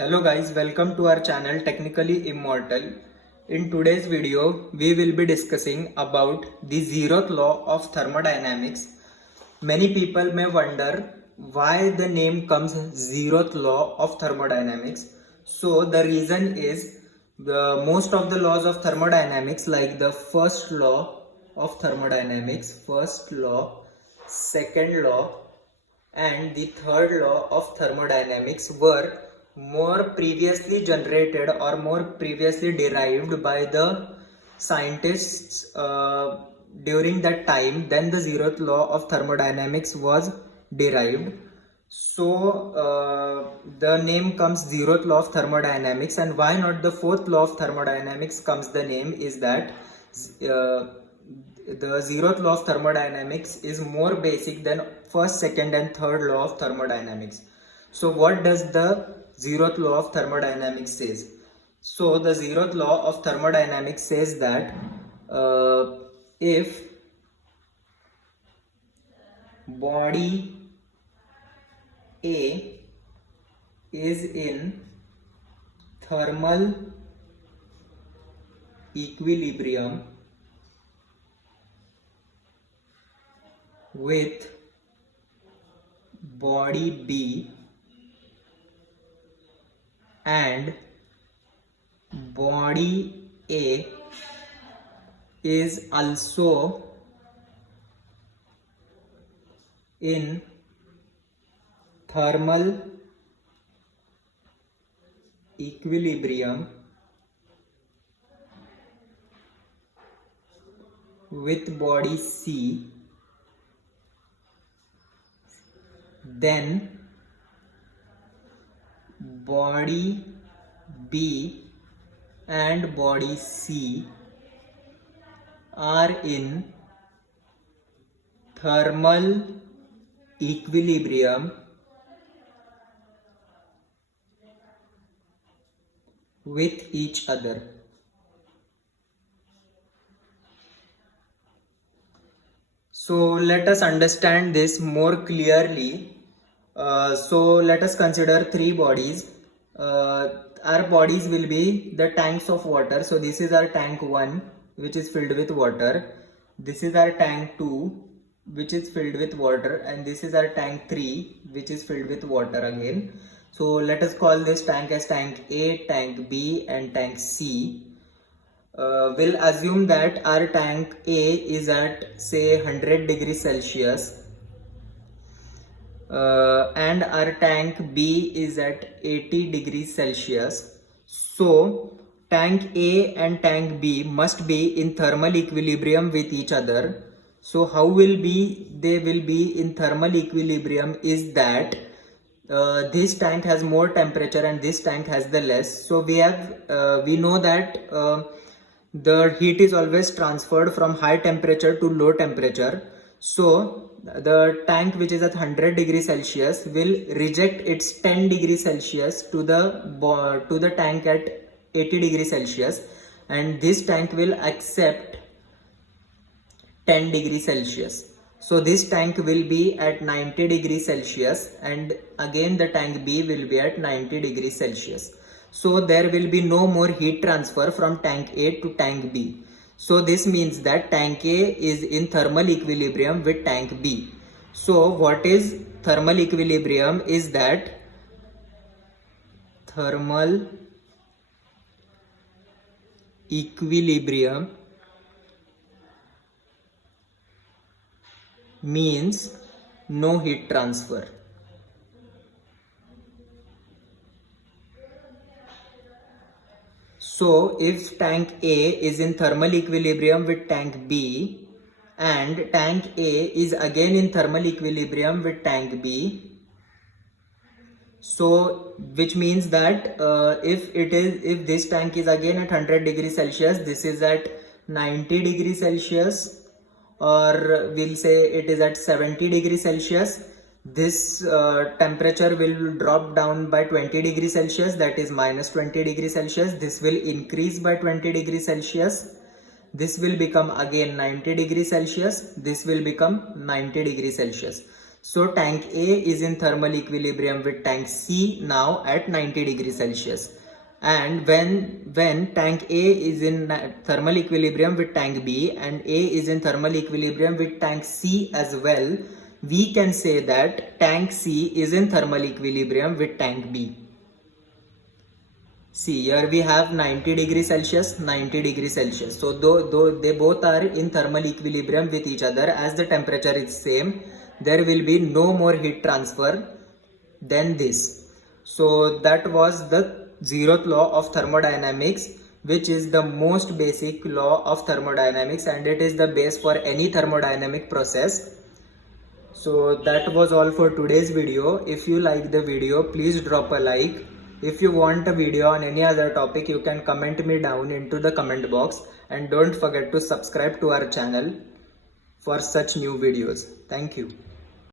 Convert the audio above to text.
Hello guys, welcome to our channel Technically Immortal. In today's video, we will be discussing about the zeroth law of thermodynamics. Many people may wonder why the name comes zeroth law of thermodynamics. So the reason is the most of the laws of thermodynamics, like the first law of thermodynamics, first law, second law, and the third law of thermodynamics were more previously generated or more previously derived by the scientists during that time. Then the zeroth law of thermodynamics was derived. So the name comes zeroth law of thermodynamics. And why not the fourth law of thermodynamics comes the name is that the zeroth law of thermodynamics is more basic than first, second and third law of thermodynamics. So what does the zeroth law of thermodynamics says? So the zeroth law of thermodynamics says that if body A is in thermal equilibrium with body B and body A is also in thermal equilibrium with body C, then body B and body C are in thermal equilibrium with each other. So let us understand this more clearly. So let us consider three bodies. Our bodies will be the tanks of water. So this is our tank 1, which is filled with water. This is our tank 2, which is filled with water, and this is our tank 3, which is filled with water again. So let us call this tank as tank A, tank B and tank C. We'll assume that our tank A is at say 100 degrees Celsius and our tank B is at 80 degrees Celsius. So tank A and tank B must be in thermal equilibrium with each other. So how they will be in thermal equilibrium is that this tank has more temperature and this tank has the less. So we know that the heat is always transferred from high temperature to low temperature. So the tank which is at 100 degrees Celsius will reject its 10 degrees Celsius to the tank at 80 degrees Celsius, and this tank will accept 10 degrees Celsius. So this tank will be at 90 degrees Celsius and again the tank B will be at 90 degrees Celsius. So there will be no more heat transfer from tank A to tank B. So this means that tank A is in thermal equilibrium with tank B. So what is thermal equilibrium is that thermal equilibrium means no heat transfer. So if tank A is in thermal equilibrium with tank B and tank A is again in thermal equilibrium with tank B, so which means that if this tank is again at 100 degrees Celsius, this is at 90 degrees Celsius, or we'll say it is at 70 degrees Celsius, this temperature will drop down by 20 degrees Celsius, that is minus 20 degrees Celsius. This will increase by 20 degrees Celsius. This will become again 90 degrees Celsius. This will become 90 degrees Celsius. So tank A is in thermal equilibrium with tank C now at 90 degrees Celsius. And when tank A is in thermal equilibrium with tank B and A is in thermal equilibrium with tank C as well, we can say that tank C is in thermal equilibrium with tank B. See, here we have 90 degrees Celsius, 90 degrees Celsius. So though they both are in thermal equilibrium with each other, as the temperature is same, there will be no more heat transfer than this. So that was the 0th law of thermodynamics, which is the most basic law of thermodynamics, and it is the base for any thermodynamic process. So that was all for today's video. If you like the video, please drop a like. If you want a video on any other topic, you can comment me down into the comment box, and don't forget to subscribe to our channel for such new videos. Thank you.